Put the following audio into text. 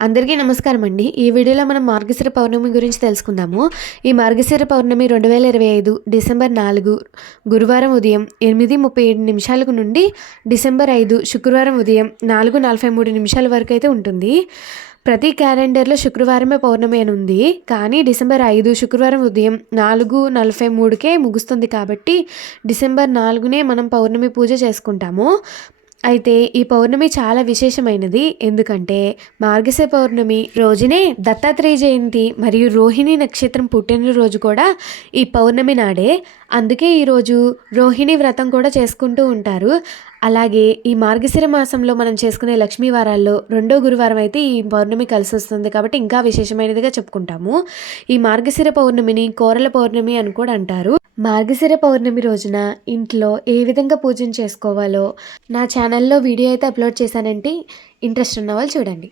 అందరికీ నమస్కారం అండి. ఈ వీడియోలో మనం మార్గశిర పౌర్ణమి గురించి తెలుసుకుందాము. ఈ మార్గశిర పౌర్ణమి 2025 డిసెంబర్ 4 గురువారం ఉదయం 8:37 నుండి డిసెంబర్ 5 శుక్రవారం ఉదయం 4:43 వరకు అయితే ఉంటుంది. ప్రతి క్యాలెండర్లో శుక్రవారమే పౌర్ణమి అని ఉంది. కానీ డిసెంబర్ 5 శుక్రవారం ఉదయం 4:43కే ముగుస్తుంది కాబట్టి డిసెంబర్ 4నే మనం పౌర్ణమి పూజ చేసుకుంటాము. అయితే ఈ పౌర్ణమి చాలా విశేషమైనది. ఎందుకంటే మార్గశిర పౌర్ణమి రోజునే దత్తాత్రేయ జయంతి మరియు రోహిణి నక్షత్రం పుట్టినరోజు కూడా ఈ పౌర్ణమి నాడే. అందుకే ఈరోజు రోహిణి వ్రతం కూడా చేసుకుంటూ ఉంటారు. అలాగే ఈ మార్గశిర మాసంలో మనం చేసుకునే లక్ష్మీ వారాల్లో రెండో గురువారం అయితే ఈ పౌర్ణమి కలిసి వస్తుంది కాబట్టి ఇంకా విశేషమైనదిగా చెప్పుకుంటాము. ఈ మార్గశిర పౌర్ణమిని కోరల పౌర్ణమి అని కూడా అంటారు. మార్గశిర పౌర్ణమి రోజున ఇంట్లో ఏ విధంగా పూజను చేసుకోవాలో నా ఛానల్లో వీడియో అయితే అప్లోడ్ చేశానంటే ఇంట్రెస్ట్ ఉన్న వాళ్ళు చూడండి.